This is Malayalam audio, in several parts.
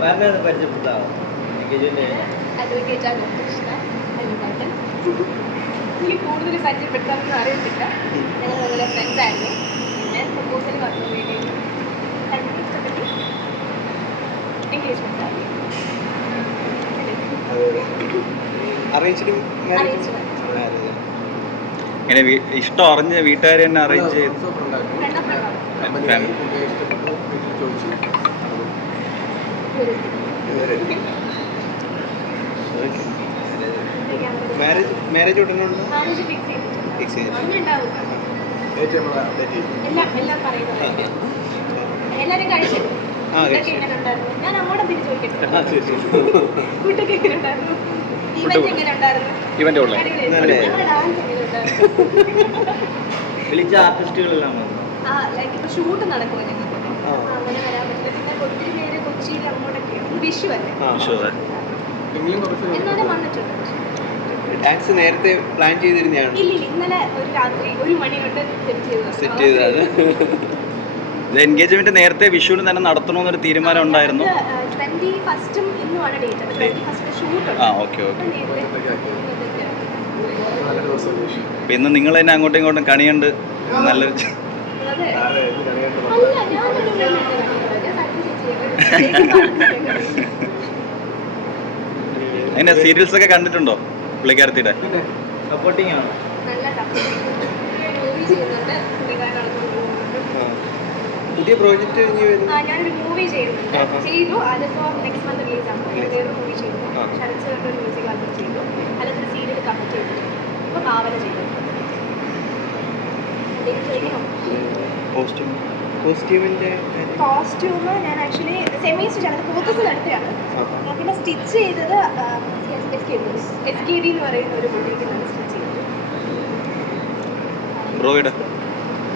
വേറെ പരിചയപ്പെട്ടാവും എൻഗേജ്മെന്റ് അഡ്വക്കേറ്റ് ആണ് കൃഷ്ണ അല്ലുമാട്ടൻ എനിക്ക് കൂടുതൽ പരിചയപ്പെടുത്താനൊന്നും അറിയത്തില്ല. ഞങ്ങൾ നല്ല ഫ്രണ്ട്സ് ആയിരുന്നു. പിന്നെ പ്രപ്പോസൽ വന്നു. വേണ്ടി കണ്ടിട്ട് ഇഷ്ടപ്പെട്ടു. എൻഗേജ്മെന്റ് ആയി അറേഞ്ച്ഡ് Arranged മാരേജ് ഇങ്ങനെ വീ- ഇഷ്ടം അറിഞ്ഞ് വീട്ടുകാർ തന്നെ അറേഞ്ച് ചെയ്ത് മാരേജ് ഫിക്സ് എല്ലാരും ആ, ഞാൻ അങ്ങോട്ട് തിരിച്ചു ചോദിക്കട്ടെ. എങ്ങനെ ഉണ്ടായിരുന്നു ഇവന്റ് ഉണ്ടായിരുന്നു വിളിച്ച ആർട്ടിസ്റ്റുകളെല്ലാം വന്നു. ലൈക്ക് ഇപ്പൊ ഷൂട്ട് നടക്കുമോ ഞങ്ങൾക്ക്. അങ്ങനെ വരാൻ പറ്റില്ല. പിന്നെ ഒത്തിരി പേര് കൊച്ചിയിൽ അങ്ങോട്ടൊക്കെയാണ് വിഷു അല്ലേ? എന്നാലും വന്നിട്ടുണ്ട്. ഡാൻസ് നേരത്തെ പ്ലാൻ ചെയ്തിരുന്നതാണ് ഇന്നലെ ഒരു രാത്രി ഒരു മണി തൊട്ട് സെറ്റ് ചെയ്തതാണ്. എൻഗേജ്മെന്റ് നേരത്തെ വിഷുവിന് തന്നെ നടത്തണമെന്നൊരു തീരുമാനം ഉണ്ടായിരുന്നു. ട്വന്റി ഫസ്റ്റും ഇന്നുമാണ് ഡേറ്റ് ട്വന്റി ഫസ്റ്റ് ഷൂട്ട് ആ ഓക്കെ ഓക്കെ അപ്പൊ ഇന്ന് നിങ്ങൾ തന്നെ അങ്ങോട്ടും ഇങ്ങോട്ടും കണിയുണ്ട്. നല്ലൊരു അതിന്റെ സീരിയൽസ് ഒക്കെ കണ്ടിട്ടുണ്ടോ പുള്ളിക്കാരത്തിയുടെ? ആണ്? പുതിയ പ്രോജക്റ്റ് ഇനി വരുന്നു ആ, ഞാനൊരു മൂവി ചെയ്യുന്നുണ്ട്. ചെയ്തു. അതിപ്പോ നെക്സ്റ്റ് മന്ത് റിലീസ് ആണ്. വേറൊരു മൂവി ചെയ്തു. ശരത് ഒരു മ്യൂസിക് ആൽബം ചെയ്തു. അല്ലാത്തൊരു സീരിയൽ കമ്മിറ്റ് ചെയ്തിട്ടുണ്ട്. ഇപ്പൊ ഭാവന ചെയ്തു. കോസ്റ്റ്യൂം കോസ്റ്റ്യൂമിന്റെ കോസ്റ്റ്യൂം ഞാൻ ആക്ച്വലി സെമി സ്റ്റിച്ച് ആണ് ഫോക്കസിൽ എടുത്തതാണ് ഞാൻ പിന്നെ സ്റ്റിച്ച് ചെയ്തത് എസ് കെ ഡി എന്ന് പറയുന്ന ഒരു ബുട്ടിക്കിൽ നിന്ന് സ്റ്റിച്ച് ചെയ്തു. ബ്രോയുടെ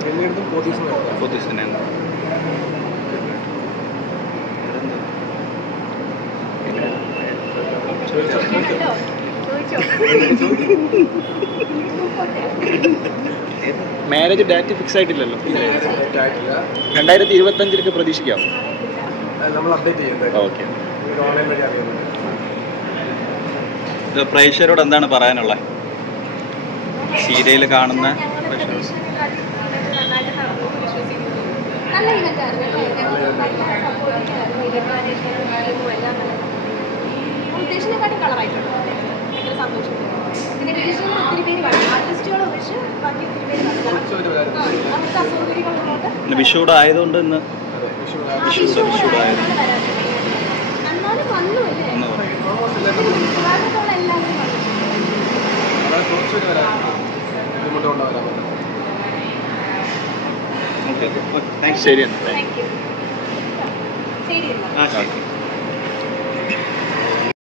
എല്ലായിടത്തും പോലീസ് പൊസിഷൻ ചോദിച്ചോ ചോദിച്ചോ മാരേജ് ഡേറ്റ് ഫിക്സ് ആയിട്ടില്ലല്ലോ. രണ്ടായിരത്തി ഇരുപത്തി അഞ്ചിലൊക്കെ പ്രതീക്ഷിക്കാം. നമ്മൾ അപ്ഡേറ്റ് ചെയ്യുന്നത് ഓക്കെ. ഓൺലൈൻ വഴി അറിയാൻ ഇത് പ്രേക്ഷകരോട് എന്താണ് പറയാനുള്ളത്? സീരിയൽ കാണുന്ന നല്ല ഉദ്ദേശിച്ചതിനെക്കാട്ടും കളറായിട്ടുണ്ട് പിന്നെ ഒത്തിരി പേര് കാണും ആർട്ടിസ്റ്റുകൾ ഒഴിച്ച് ബാക്കി ഒത്തിരി പേര് കാണും വിഷുവിടെ ആയതുകൊണ്ട് ഇന്ന് വിഷുവിടെ, വിഷുവിടെ ആയതുകൊണ്ട് എന്നാലും വന്നു അല്ലേ എല്ലാവരും ശരി എന്നാൽ താങ്ക് യു ശരി ആ ശരി